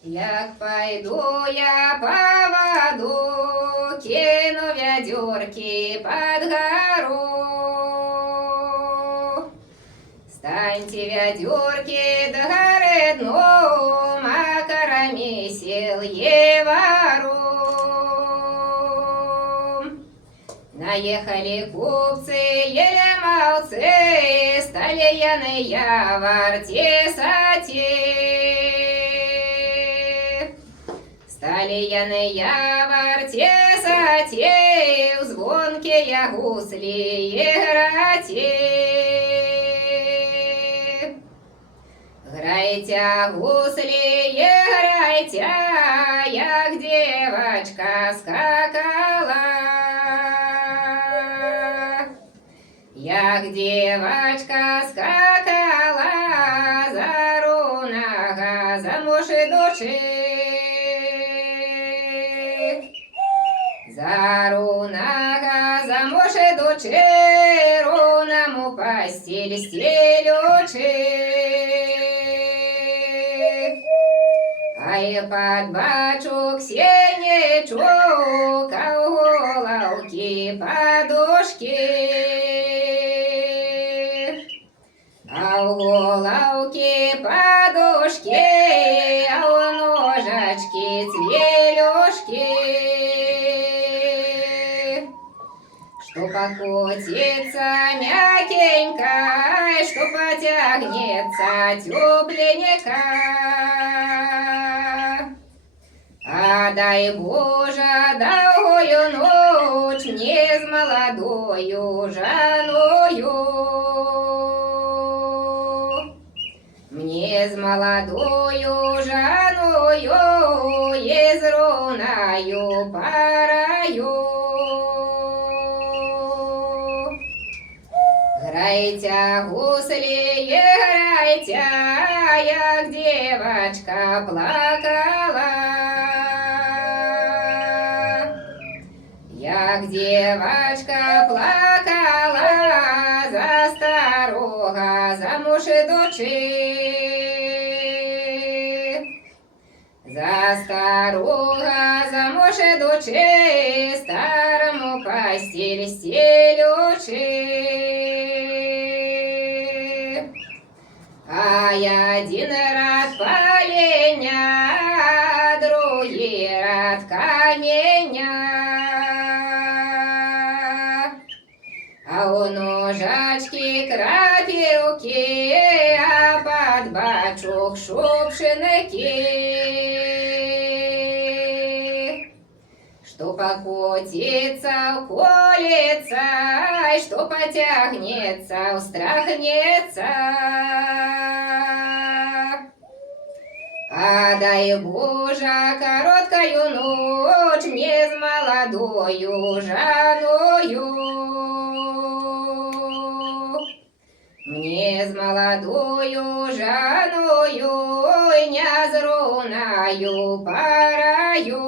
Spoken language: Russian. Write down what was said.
Як пойду я по воду, кину ведерки под гору. Станьте ведерки до горы дном, а коромысел евару. Наехали купцы, елемалцы, стали яны яварте сати. Стали яны яварте сати, в звонкие гусли играти. Грайте гусли, играйте, як девочка скакала. Як девочка скакала, за рунага замуж ідучи. За рунага замуж ідучи, рунаму постіль стелючи. Ай подбачу Ксеничок, а у головки подушки. А у головки подушки, а у ножачки цвелюшки. Что покотится мягенько, что потягнется тепленько. А дай Боже долгую ночь мне с молодою женою. Мне с молодою женою и с руною парою. Грайте гусли, играйте, як девочка плакала. Як девочка плакала, за старого замуж ідучи. За старого замуж ідучи, старому постіль стелючи. А один рад поленя, другий рад каменя. А у ножачки крапивки, а под бачок шупшинки. Что покотится, уколется, что потягнется, устрахнется. А дай Боже короткую ночь мне с молодою женою. Мне с молодою женою, не с руною парою.